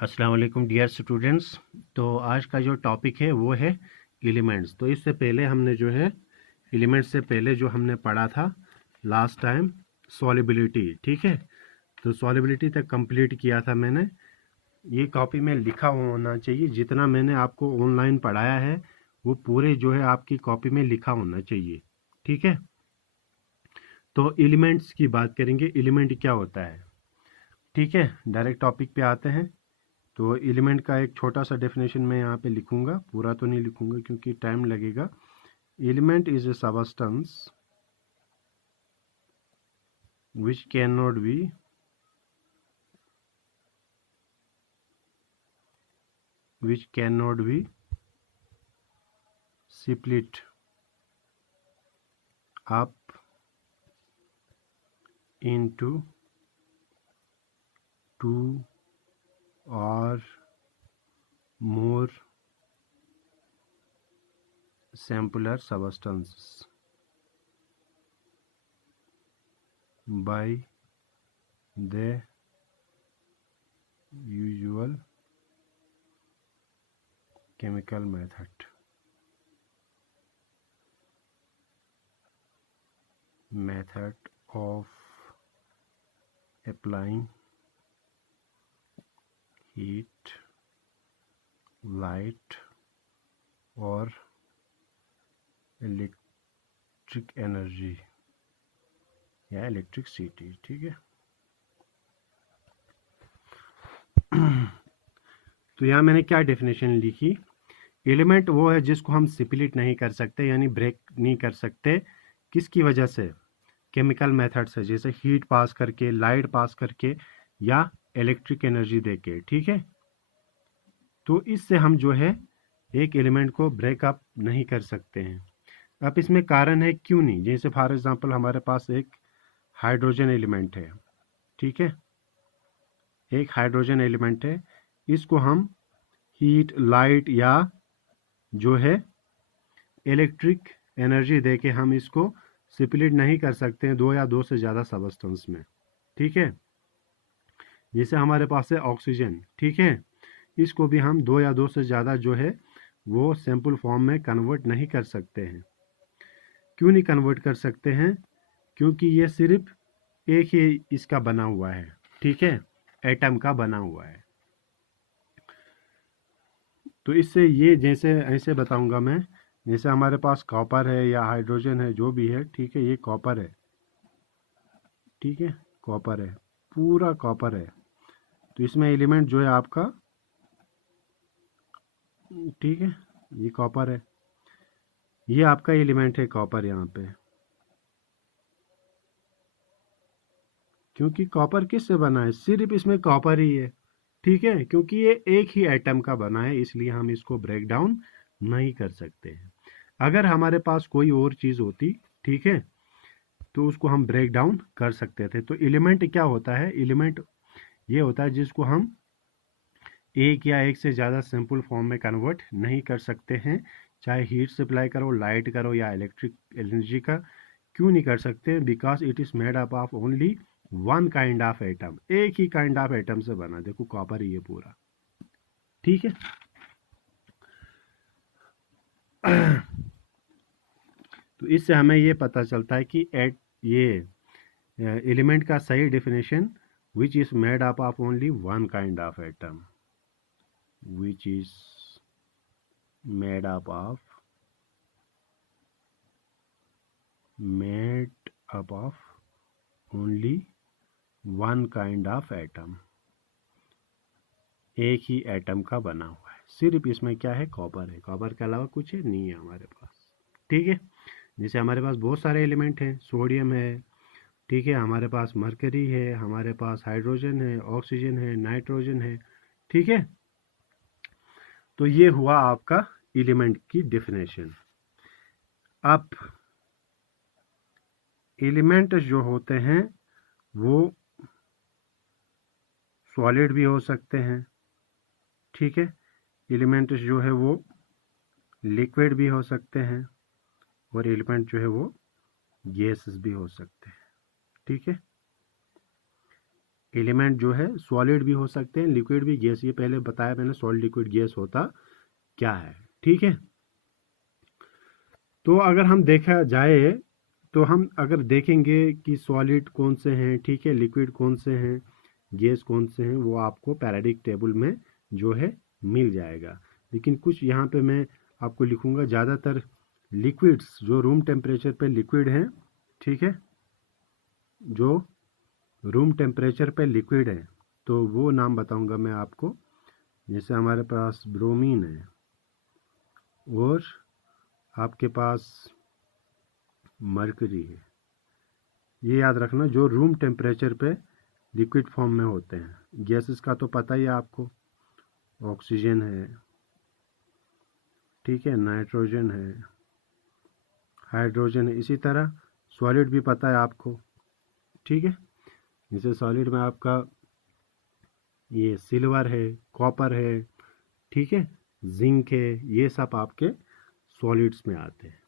अस्सलाम वालेकुम dear students. तो आज का जो टॉपिक है वो है एलिमेंट्स। तो इससे पहले हमने जो है एलिमेंट्स से पहले जो हमने पढ़ा था लास्ट टाइम सॉल्युबिलिटी, ठीक है। तो सॉल्युबिलिटी तक कंप्लीट किया था मैंने। ये कॉपी में लिखा हुआ होना चाहिए, जितना मैंने आपको ऑनलाइन पढ़ाया है वो पूरे जो है आपकी कॉपी में लिखा होना चाहिए, ठीक है। तो एलिमेंट्स की बात करेंगे, एलिमेंट क्या होता है, ठीक है। डायरेक्ट टॉपिक पे आते हैं। तो एलिमेंट का एक छोटा सा डेफिनेशन मैं यहाँ पे लिखूंगा, पूरा तो नहीं लिखूंगा क्योंकि टाइम लगेगा। Element is a substance which can not be split up into two or more simpler substances by the usual chemical method of applying heat, light or electric energy या इलेक्ट्रिसिटी, ठीक है। तो यहाँ मैंने क्या डेफिनेशन लिखी, element वो है जिसको हम स्प्लिट नहीं कर सकते, यानी ब्रेक नहीं कर सकते। किसकी वजह से? केमिकल मेथड से, जैसे हीट पास करके, लाइट पास करके या इलेक्ट्रिक एनर्जी देके, ठीक है। तो इससे हम जो है एक एलिमेंट को ब्रेकअप नहीं कर सकते हैं। अब इसमें कारण है क्यों नहीं, जैसे फॉर एग्जांपल हमारे पास एक हाइड्रोजन एलिमेंट है, ठीक है। एक हाइड्रोजन एलिमेंट है, इसको हम हीट, लाइट या जो है इलेक्ट्रिक एनर्जी देके हम इसको स्प्लिट नहीं कर सकते हैं दो या दो से ज़्यादा सबस्टेंस में, ठीक है। जैसे हमारे पास है ऑक्सीजन, ठीक है। इसको भी हम दो या दो से ज़्यादा जो है वो सैंपल फॉर्म में कन्वर्ट नहीं कर सकते हैं। क्यों नहीं कन्वर्ट कर सकते हैं? क्योंकि ये सिर्फ एक ही इसका बना हुआ है, ठीक है, एटम का बना हुआ है। तो इससे ये जैसे ऐसे बताऊंगा मैं, जैसे हमारे पास कॉपर है या हाइड्रोजन है, जो भी है, ठीक है। ये कॉपर है, ठीक है, कॉपर है, पूरा कॉपर है। तो इसमें एलिमेंट जो है आपका, ठीक है, ये कॉपर है, ये आपका एलिमेंट है कॉपर यहाँ पे। क्योंकि कॉपर किससे बना है? सिर्फ इसमें कॉपर ही है, ठीक है। क्योंकि ये एक ही एटम का बना है, इसलिए हम इसको ब्रेक डाउन नहीं कर सकते हैं। अगर हमारे पास कोई और चीज़ होती, ठीक है, तो उसको हम ब्रेक डाउन कर सकते थे। तो एलिमेंट क्या होता है? एलिमेंट ये होता है जिसको हम एक या एक से ज़्यादा सिंपल फॉर्म में कन्वर्ट नहीं कर सकते हैं। चाहे हीट सप्लाई करो, लाइट करो या इलेक्ट्रिक एनर्जी का। क्यों नहीं कर सकते? Because it is made up of only one kind of atom, एक ही काइंड ऑफ एटम से बना। देखो कॉपर ही है पूरा, ठीक है। तो इससे हमें ये पता चलता है कि ये एलिमेंट का सही definition, which is made up of only one kind of atom, which is made up of only one kind of atom, एक ही एटम का बना हुआ है। सिर्फ इसमें क्या है? कॉपर है, कॉपर के अलावा कुछ है नहीं है हमारे पास, ठीक है। जैसे हमारे पास बहुत सारे एलिमेंट हैं, सोडियम है, ठीक है, हमारे पास मरकरी है, हमारे पास हाइड्रोजन है, ऑक्सीजन है, नाइट्रोजन है, ठीक है। तो ये हुआ आपका एलिमेंट की डेफिनेशन। अब एलिमेंट जो होते हैं वो सॉलिड भी हो सकते हैं, ठीक है। एलिमेंट जो है वो लिक्विड भी हो सकते हैं, और एलिमेंट जो है वो गैसेस भी हो सकते हैं, ठीक है। एलिमेंट जो है सॉलिड भी हो सकते हैं, लिक्विड भी, गैस, ये पहले बताया मैंने सॉलिड लिक्विड गैस होता क्या है। ठीक है, तो अगर हम देखा जाए तो हम अगर देखेंगे कि सॉलिड कौन से हैं, ठीक है, लिक्विड कौन से हैं, गैस कौन से हैं, वो आपको पैराडिक टेबल में जो है मिल जाएगा। लेकिन कुछ यहाँ पे मैं आपको लिखूँगा, ज़्यादातर लिक्विड्स जो रूम टेम्परेचर पे लिक्विड हैं, ठीक है, जो रूम टेम्परेचर पे लिक्विड है, तो वो नाम बताऊंगा मैं आपको। जैसे हमारे पास ब्रोमीन है और आपके पास मर्करी है। ये याद रखना, जो रूम टेम्परेचर पे लिक्विड फॉर्म में होते हैं। गैसेस का तो पता ही है आपको, ऑक्सीजन है, ठीक है, नाइट्रोजन है, हाइड्रोजन है। इसी तरह सॉलिड भी पता है आपको, ठीक है। जैसे सॉलिड में आपका ये सिल्वर है, कॉपर है, ठीक है, जिंक है, ये सब आपके सॉलिड्स में आते हैं।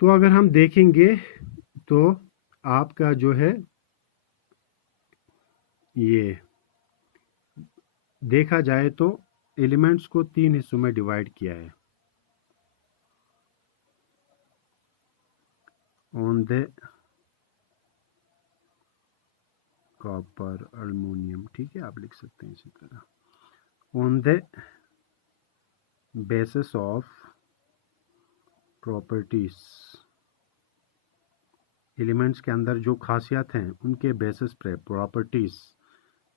तो अगर हम देखेंगे तो आपका जो है ये देखा जाए तो एलिमेंट्स को 3 हिस्सों में डिवाइड किया है। ऑन द कॉपर, अल्युमिनियम, ठीक है, आप लिख सकते हैं इसी तरह। On the basis of properties, elements के अंदर जो खासियत हैं उनके बेसिस पे प्रॉपर्टीज,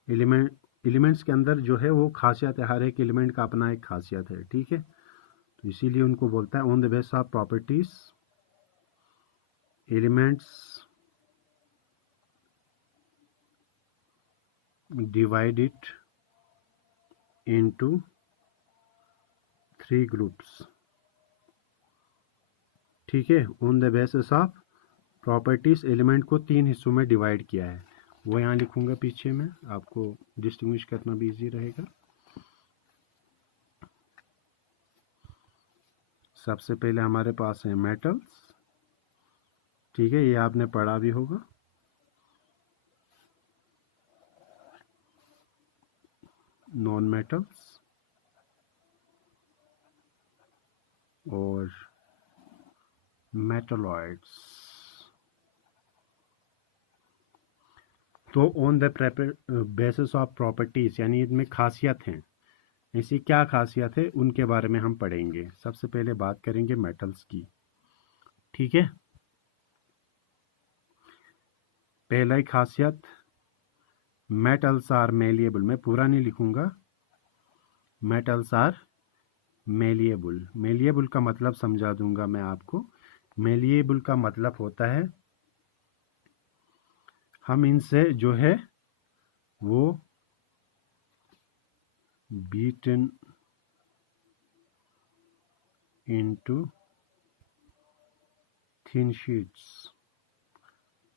एलिमेंट्स के अंदर जो है वो खासियत है, हर एक एलिमेंट का अपना एक खासियत है, ठीक है। तो इसीलिए उनको बोलता है on the basis of properties elements divide it into 3 groups, ठीक है। On the basis of properties element को 3 हिस्सों में डिवाइड किया है। वो यहाँ लिखूंगा पीछे में, आपको डिस्टिंग्विश करना भी इजी रहेगा। सबसे पहले हमारे पास है मेटल्स, ठीक है, ये आपने पढ़ा भी होगा। नॉन मेटल्स और मेटलॉइड्स। तो on the basis of properties यानी इनमें खासियत हैं, ऐसी क्या खासियत है उनके बारे में हम पढ़ेंगे। सबसे पहले बात करेंगे मेटल्स की, ठीक है। पहला ही खासियत, मेटल्स आर मेलिएबल। मैं पूरा नहीं लिखूंगा, मेटल्स आर मेलिएबल। मेलिएबल का मतलब समझा दूंगा मैं आपको। मेलिएबल का मतलब होता है हम इनसे जो है वो बीटन इनटू थिन शीट्स,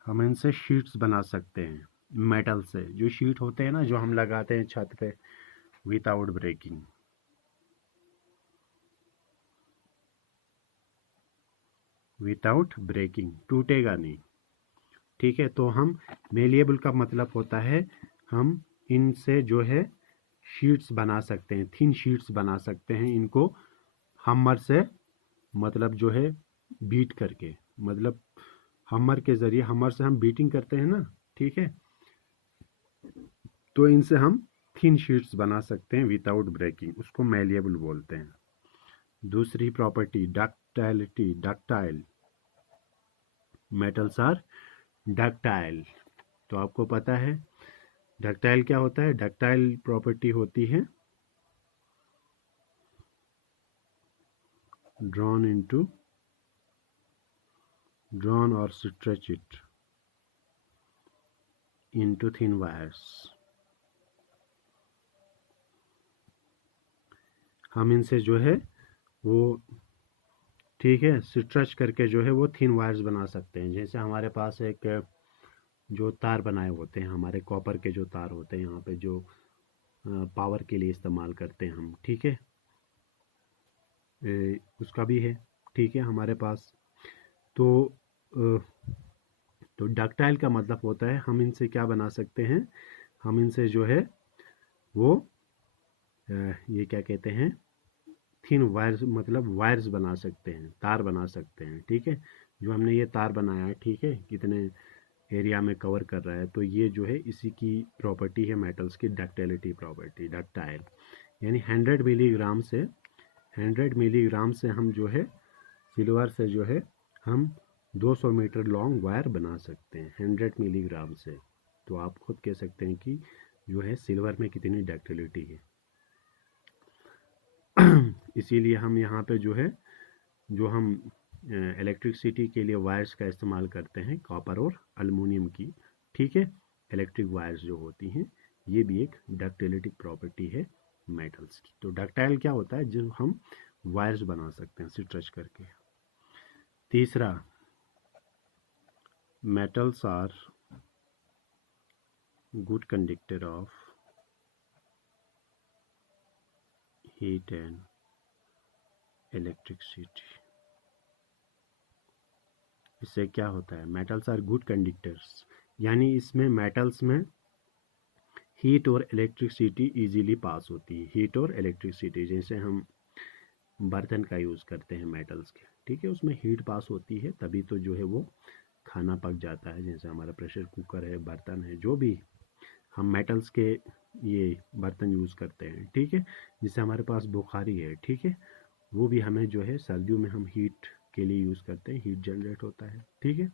हम इनसे शीट्स बना सकते हैं मेटल से। जो शीट होते हैं ना, जो हम लगाते हैं छत पे, विदाउट ब्रेकिंग। विदाउट ब्रेकिंग, टूटेगा नहीं, ठीक है। तो हम मेलिएबल का मतलब होता है हम इनसे जो है शीट्स बना सकते हैं, थिन शीट्स बना सकते हैं इनको हमर से, मतलब जो है बीट करके, मतलब हमर के ज़रिए, हमर से हम बीटिंग करते हैं ना, ठीक है। तो इनसे हम थिन शीट्स बना सकते हैं विदाउट ब्रेकिंग, उसको मेलिएबल बोलते हैं। दूसरी property ductility, ductile, metals are ductile. तो आपको पता है डक्टाइल क्या होता है। डक्टाइल प्रॉपर्टी होती है drawn or stretch it into thin wires। हम इनसे जो है वो, ठीक है, स्ट्रेच करके जो है वो थिन वायर्स बना सकते हैं। जैसे हमारे पास एक जो तार बनाए होते हैं, हमारे कॉपर के जो तार होते हैं यहाँ पे, जो पावर के लिए इस्तेमाल करते हैं हम, ठीक है, उसका भी है, ठीक है, हमारे पास। तो तो डक्टाइल का मतलब होता है हम इनसे क्या बना सकते हैं, हम इनसे जो है वो ये क्या कहते हैं, थिन वायर्स, मतलब वायर्स बना सकते हैं, तार बना सकते हैं। ठीक है, जो हमने ये तार बनाया है, ठीक है, कितने एरिया में कवर कर रहा है, तो ये जो है इसी की प्रॉपर्टी है मेटल्स की, डक्टिलिटी प्रॉपर्टी, डक्टाइल। यानी 100 मिलीग्राम से 100 मिलीग्राम से हम जो है सिल्वर से जो है हम 200 मीटर लॉन्ग वायर बना सकते हैं 100 मिलीग्राम से। तो आप खुद कह सकते हैं कि जो है सिल्वर में कितनी डक्टिलिटी है। इसीलिए हम यहाँ पे जो है, जो हम इलेक्ट्रिसिटी के लिए वायर्स का इस्तेमाल करते हैं, कॉपर और एल्युमिनियम की। ठीक है, इलेक्ट्रिक वायर्स जो होती हैं, ये भी एक डक्टिलिटी प्रॉपर्टी है मेटल्स की। तो डक्टाइल क्या होता है, जो हम वायर्स बना सकते हैं स्ट्रेच करके। तीसरा, metals are good conductor of heat and electricity। इससे क्या होता है, मेटल्स आर गुड कंडक्टर्स, यानी इसमें मेटल्स में हीट और इलेक्ट्रिसिटी इजीली पास होती है। हीट और इलेक्ट्रिसिटी, जैसे हम बर्तन का यूज़ करते हैं मेटल्स के, ठीक है, उसमें हीट पास होती है, तभी तो जो है वो खाना पक जाता है। जैसे हमारा प्रेशर कुकर है, बर्तन है, जो भी हम मेटल्स के ये बर्तन यूज़ करते हैं, ठीक है। जिससे हमारे पास बुखारी है, ठीक है, वो भी हमें जो है सर्दियों में हम हीट के लिए यूज़ करते हैं, हीट जनरेट होता है, ठीक है।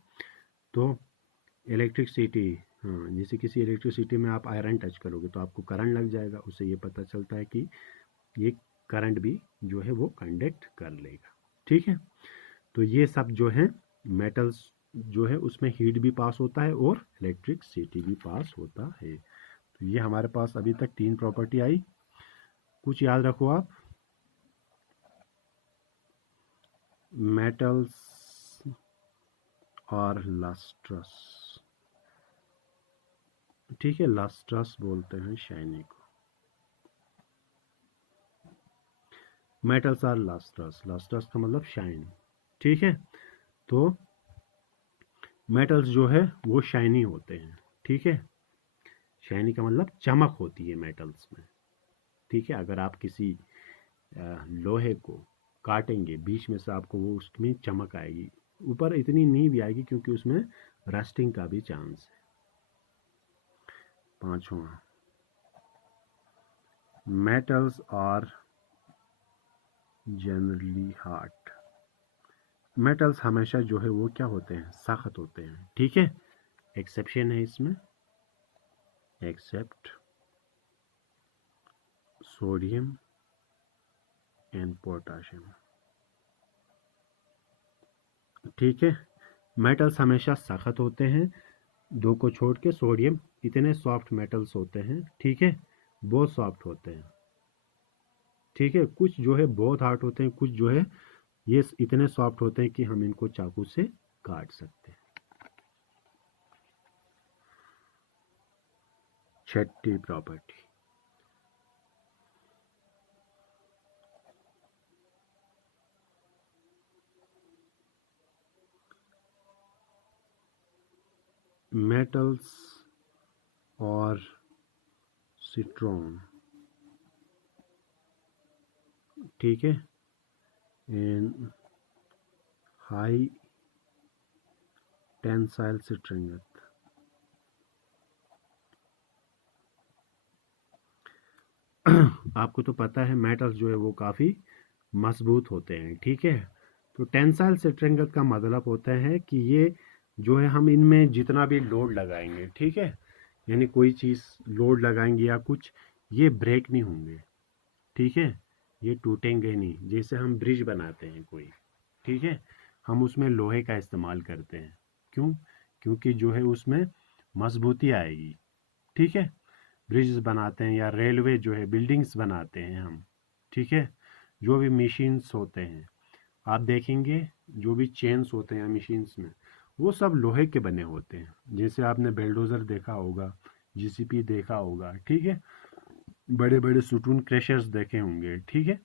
तो इलेक्ट्रिसिटी, हाँ, जैसे किसी इलेक्ट्रिसिटी में आप आयरन टच करोगे तो आपको करंट लग जाएगा, उससे ये पता चलता है कि ये करंट भी जो है वो कंडक्ट कर लेगा, ठीक है। तो ये सब जो है मेटल्स जो है उसमें हीट भी पास होता है और इलेक्ट्रिसिटी भी पास होता है। तो ये हमारे पास अभी तक 3 प्रॉपर्टी आई, कुछ याद रखो आप। मेटल्स और लस्ट्रस, ठीक है, लस्ट्रस बोलते हैं शाइनी को। मेटल्स आर लस्ट्रस, लस्ट्रस का मतलब शाइन, ठीक है। तो मेटल्स जो है वो शाइनी होते हैं, ठीक है। शाइनी का मतलब चमक होती है मेटल्स में, ठीक है। अगर आप किसी लोहे को काटेंगे, बीच में से आपको वो उसमें चमक आएगी, ऊपर इतनी नहीं भी आएगी क्योंकि उसमें रस्टिंग का भी चांस है। पांचवा, metals are generally hard, metals हमेशा जो है वो क्या होते हैं, सख्त होते हैं, ठीक है। एक्सेप्शन है इसमें, एक्सेप्ट सोडियम एंड पोटाशियम, ठीक है। मेटल्स हमेशा सख्त होते हैं, दो को छोड़ के सोडियम, इतने सॉफ्ट मेटल्स होते हैं, ठीक है, बहुत सॉफ्ट होते हैं, ठीक है। कुछ जो है बहुत हार्ड होते हैं, कुछ जो है ये इतने सॉफ्ट होते हैं कि हम इनको चाकू से काट सकते हैं। छठी प्रॉपर्टी, मेटल्स और स्ट्रॉन्ग, ठीक है, इन हाई टेंसाइल स्ट्रेंथ। आपको तो पता है मेटल्स जो है वो काफ़ी मजबूत होते हैं, ठीक है। तो टेंसाइल स्ट्रेंथ का मतलब होता है कि ये जो है हम इनमें जितना भी लोड लगाएंगे, ठीक है, यानी कोई चीज़ लोड लगाएंगे या कुछ, ये ब्रेक नहीं होंगे, ठीक है, ये टूटेंगे नहीं। जैसे हम ब्रिज बनाते हैं कोई, ठीक है, हम उसमें लोहे का इस्तेमाल करते हैं, क्यों, क्योंकि जो है उसमें मजबूती आएगी, ठीक है। ब्रिज बनाते हैं या रेलवे जो है बिल्डिंग्स बनाते हैं हम, ठीक है। जो भी मशीन्स होते हैं आप देखेंगे, जो भी चेन्स होते हैं मशीन्स में, वो सब लोहे के बने होते हैं। जैसे आपने बेलडोज़र देखा होगा, जीसीपी देखा होगा, ठीक है, बड़े बड़े सुटून क्रशर्स देखे होंगे, ठीक है।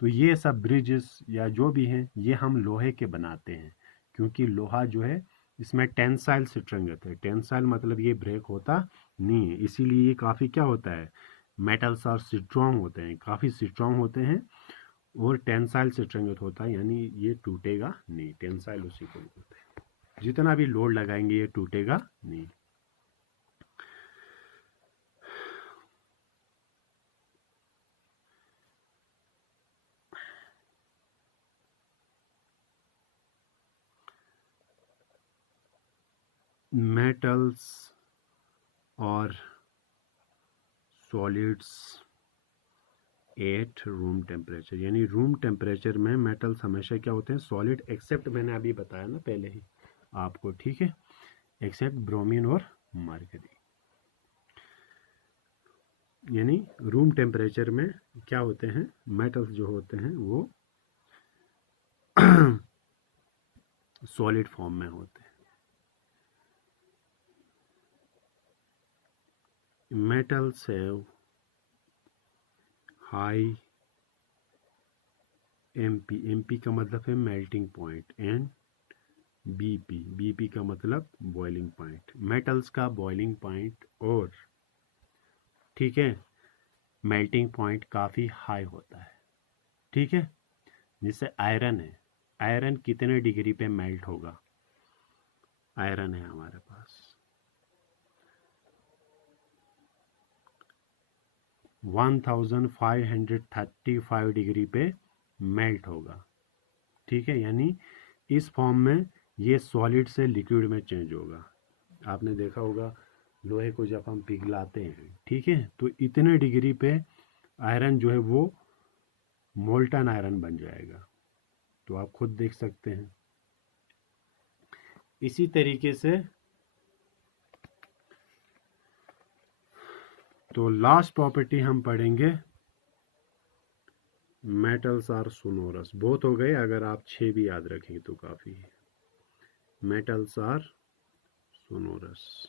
तो ये सब ब्रिजेस या जो भी हैं ये हम लोहे के बनाते हैं, क्योंकि लोहा जो है इसमें टेंसाइल स्ट्रेंथ है। टेंसाइल मतलब ये ब्रेक होता नहीं है, इसीलिए ये काफ़ी क्या होता है, मेटल्स और स्ट्रॉन्ग होते हैं, काफ़ी स्ट्रॉन्ग होते हैं और टेंसाइल स्ट्रेंथ होता है, यानी ये टूटेगा नहीं। टेंसाइल उसी को बोलते हैं, जितना भी लोड लगाएंगे ये टूटेगा नहीं। मेटल्स और सॉलिड्स एट रूम टेम्परेचर, यानी रूम टेम्परेचर में मेटल्स हमेशा क्या होते हैं, सॉलिड, एक्सेप्ट मैंने अभी बताया ना पहले ही आपको, ठीक है, एक्सेप्ट ब्रोमीन और मरकरी। यानी रूम टेम्परेचर में क्या होते हैं, मेटल्स जो होते हैं वो सॉलिड फॉर्म में होते हैं। Metals have high MP, MP का मतलब है melting point, and BP, BP का मतलब बॉइलिंग पॉइंट। मेटल्स का बॉइलिंग पॉइंट और ठीक है मेल्टिंग पॉइंट काफ़ी हाई होता है, ठीक है। जैसे आयरन है, आयरन कितने डिग्री पे मेल्ट होगा, आयरन है हमारे पास 1535 डिग्री पे मेल्ट होगा, ठीक है। यानी इस फॉर्म में ये सॉलिड से लिक्विड में चेंज होगा। आपने देखा होगा लोहे को जब हम पिघलाते हैं, ठीक है, तो इतने डिग्री पे आयरन जो है वो मोल्टन आयरन बन जाएगा, तो आप खुद देख सकते हैं। इसी तरीके से तो लास्ट प्रॉपर्टी हम पढ़ेंगे, मेटल्स आर सोनोरस। बहुत हो गए, अगर आप 6 भी याद रखेंगे तो काफ़ी है। मेटल्स आर सोनोरस,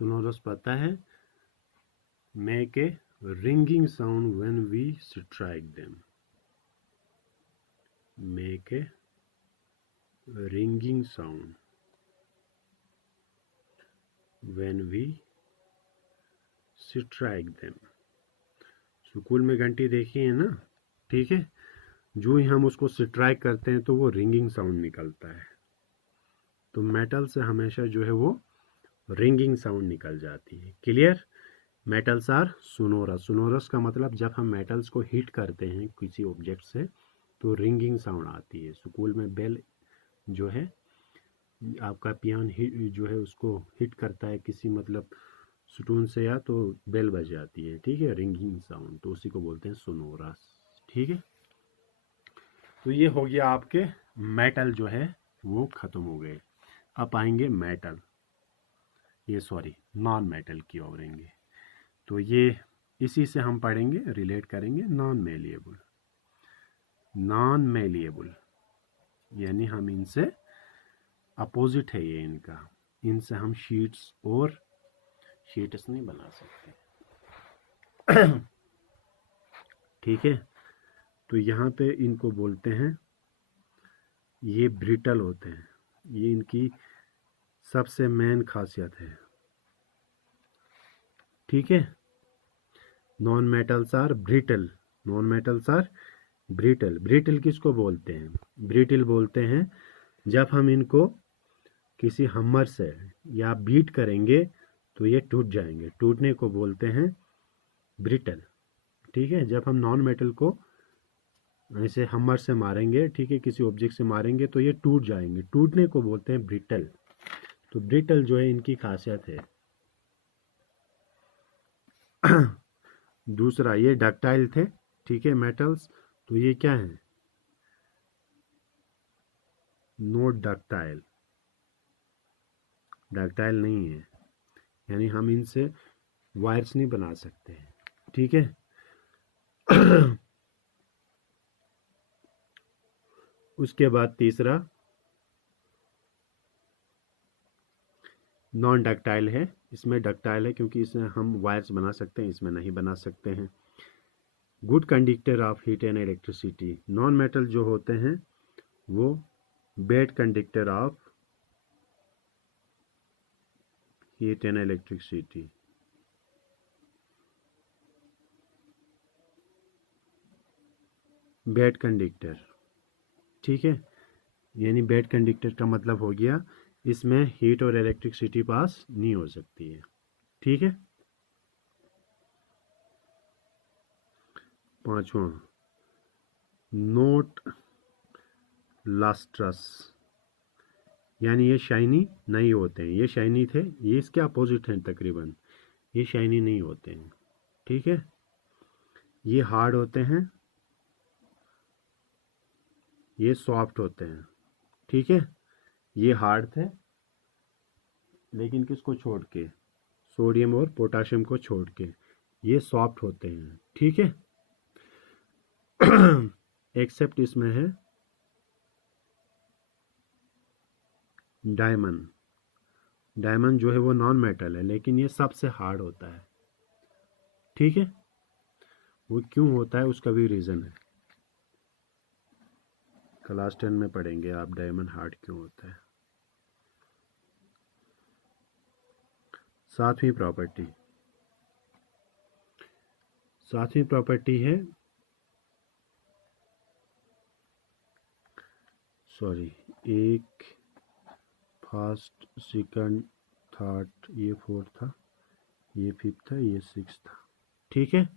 सोनोरस पता है, make a ringing sound when we strike them, make a ringing sound when we strike them। School में घंटी देखी है ना, ठीक है, जो ही हम उसको स्ट्राइक करते हैं तो वो रिंगिंग साउंड निकलता है, तो मेटल से हमेशा जो है वो रिंगिंग साउंड निकल जाती है। Clear. Metals are sonorous, sonorous का मतलब जब हम मेटल्स को हिट करते हैं किसी ऑब्जेक्ट से तो रिंगिंग साउंड आती है। स्कूल में बेल जो है आपका पियान जो है उसको हिट करता है किसी मतलब स्टोन से या तो बेल बज जाती है, ठीक है, रिंगिंग साउंड, तो उसी को बोलते हैं सोनोरस, ठीक है। तो ये हो गया आपके मेटल जो है वो ख़त्म हो गए। अब आएंगे मेटल, ये सॉरी नॉन मेटल की ओर आएंगे, तो ये इसी से हम पढ़ेंगे, रिलेट करेंगे नॉन मेलिएबल। नॉन मेलिएबल यानी हम इनसे अपोजिट है ये इनका, इनसे हम शीट्स और शीट्स नहीं बना सकते ठीक है। तो यहाँ पे इनको बोलते हैं, ये ब्रिटल होते हैं, ये इनकी सबसे मेन खासियत है, ठीक है। Non metals are brittle, non metals are brittle. Brittle किसको बोलते हैं, ब्रिटल बोलते हैं जब हम इनको किसी हमर से या बीट करेंगे तो ये टूट जाएंगे, टूटने को बोलते हैं ब्रिटल, ठीक है। जब हम नॉन मेटल को ऐसे हमर से मारेंगे, ठीक है, किसी ऑब्जेक्ट से मारेंगे तो ये टूट जाएंगे, टूटने को बोलते हैं ब्रिटल। तो ब्रिटल जो है इनकी खासियत है दूसरा ये डक्टाइल थे, ठीक है, मेटल्स, तो ये क्या है, नोट डक्टाइल, डक्टाइल नहीं है, यानी हम इनसे वायर्स नहीं बना सकते हैं, ठीक है उसके बाद तीसरा नॉन डक्टाइल है, इसमें डक्टाइल है क्योंकि इसमें हम वायर्स बना सकते हैं, इसमें नहीं बना सकते हैं। Good conductor of heat and electricity, non metal जो होते हैं वो bad conductor of heat and electricity. Bad conductor, ठीक है, यानी बैड कंडक्टर का मतलब हो गया इसमें हीट और इलेक्ट्रिसिटी पास नहीं हो सकती है, ठीक है। पांचवा, नोट लस्ट्रस, यानी ये शाइनी नहीं होते हैं। ये शाइनी थे, ये इसके अपोजिट हैं तकरीबन, ये शाइनी नहीं होते हैं, ठीक है। ये हार्ड होते हैं, ये सॉफ्ट होते हैं, ठीक है। ये हार्ड थे लेकिन किसको छोड़ के, सोडियम और पोटाशियम को छोड़ के, ये सॉफ्ट होते हैं, ठीक है। एक्सेप्ट इसमें है डायमंड। डायमंड जो है वो नॉन मेटल है लेकिन ये सबसे हार्ड होता है, ठीक है। वो क्यों होता है उसका भी रीज़न है, क्लास 10 में पढ़ेंगे आप डायमंड हार्ड क्यों होता है। सातवीं प्रॉपर्टी है, सॉरी, एक फर्स्ट सेकंड थर्ड, ये फोर्थ था, ये फिफ्थ था, ये सिक्स था, ठीक है।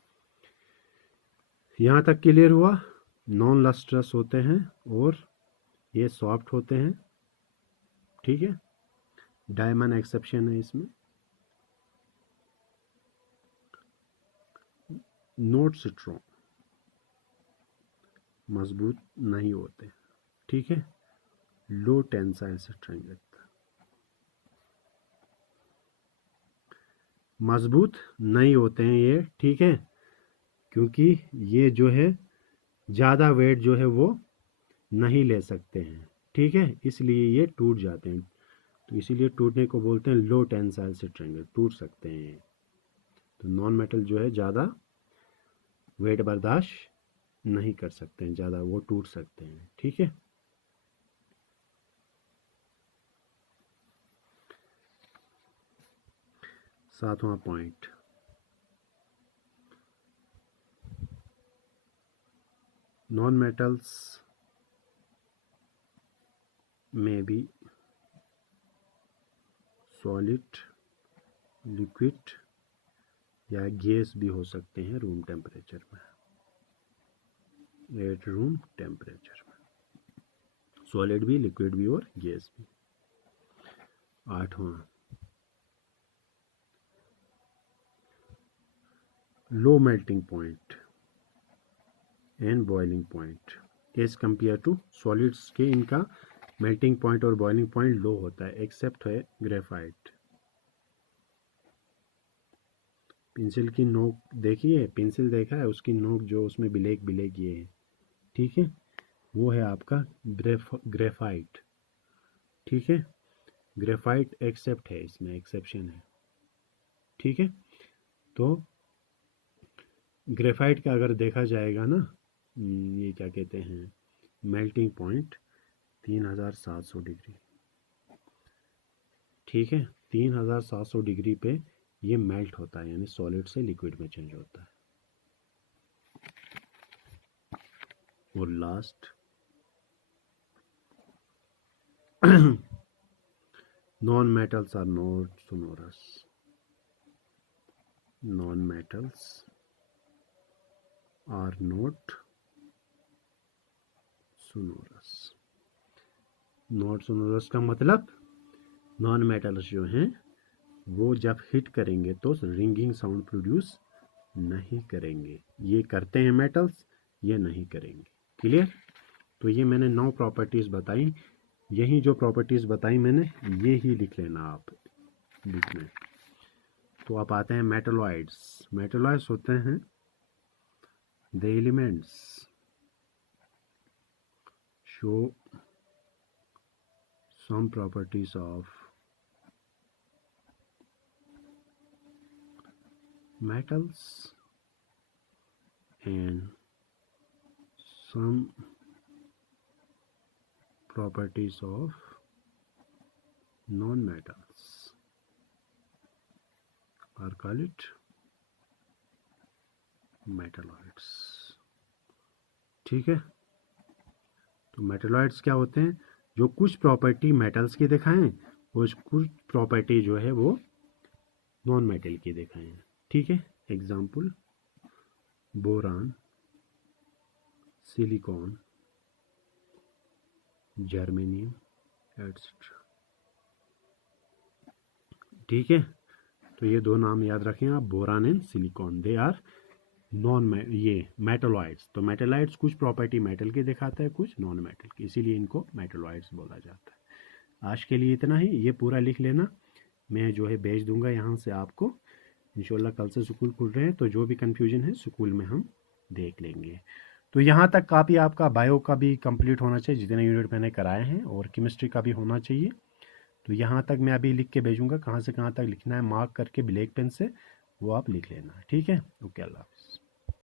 यहाँ तक क्लियर हुआ। नॉन लस्ट्रस होते हैं और ये सॉफ्ट होते हैं, ठीक है। डायमंड एक्सेप्शन है इसमें। नॉट स्ट्रॉन्ग, मजबूत नहीं होते, ठीक है। लो टेंसाइल स्ट्रेंथ, मजबूत नहीं होते हैं ये, ठीक है, क्योंकि ये जो है ज़्यादा वेट जो है वो नहीं ले सकते हैं, ठीक है, इसलिए ये टूट जाते हैं। तो इसीलिए टूटने को बोलते हैं लो टेंसाइल स्ट्रेंथ, टूट सकते हैं ये। तो नॉन मेटल जो है ज़्यादा वेट बर्दाश्त नहीं कर सकते हैं, ज़्यादा वो टूट सकते हैं, ठीक है। सातवां पॉइंट, नॉन मेटल्स में भी सॉलिड, लिक्विड या गैस भी हो सकते हैं रूम टेम्परेचर में, एट रूम टेम्परेचर में, सॉलिड भी, लिक्विड भी और गैस भी। आठवां, low melting point and boiling point as compare to solids के, इनका मेल्टिंग पॉइंट और बॉइलिंग पॉइंट लो होता है, एक्सेप्ट है ग्रेफाइट। पेंसिल की नोक देखी है, पेंसिल देखा है, उसकी नोक जो उसमें ब्लैक ब्लैक ये है, ठीक है, वो है आपका ग्रेफाइट, ठीक है। ग्रेफाइट एक्सेप्ट है, इसमें एक्सेप्शन है, ठीक है। तो ग्रेफाइट का अगर देखा जाएगा ना, ये क्या कहते हैं, मेल्टिंग पॉइंट 3700 डिग्री, ठीक है। 3700 डिग्री पे ये मेल्ट होता है, यानी सॉलिड से लिक्विड में चेंज होता है। और last, non metals are not sonorous, non metals are not sonorous. Not sonorous का मतलब नॉन मेटल्स जो हैं वो जब हिट करेंगे तो रिंगिंग साउंड प्रोड्यूस नहीं करेंगे, ये करते हैं मेटल्स, ये नहीं करेंगे, क्लियर। तो ये मैंने 9 प्रॉपर्टीज़ बताई, यही जो प्रॉपर्टीज़ बताई मैंने ये ही लिख लेना आप बुक में। तो आप आते हैं मेटलॉइड्स। मेटलॉइड्स होते हैं the elements show some properties of metals and some properties of non-metals are called metalloids। ठीक है, तो मेटलॉइड्स क्या होते हैं? जो कुछ प्रॉपर्टी मेटल्स की दिखाएं और कुछ प्रॉपर्टी जो है वो नॉन मेटल की दिखाएं। ठीक है, example boron, silicon, germanium etcetera. ठीक है, तो ये दो नाम याद रखें आप, boron and silicon, they are ये मेटलॉइड्स। तो मेटलॉइड्स कुछ प्रॉपर्टी मेटल की दिखाता है, कुछ नॉन मेटल की, इसीलिए इनको मेटलॉइड्स बोला जाता है। आज के लिए इतना ही, ये पूरा लिख लेना, मैं जो है भेज दूंगा यहाँ से आपको। इंशाल्लाह कल से स्कूल खुल रहे हैं, तो जो भी कन्फ्यूजन है स्कूल में हम देख लेंगे। तो यहाँ तक काफ़ी आपका बायो का भी कंप्लीट होना चाहिए, जितने यूनिट मैंने कराए हैं, और केमिस्ट्री का भी होना चाहिए। तो यहाँ तक मैं अभी लिख के भेजूँगा, कहाँ से कहाँ तक लिखना है मार्क करके ब्लैक पेन से, वो आप लिख लेना। ठीक है, ओके, अल्लाह हाफ़िज़।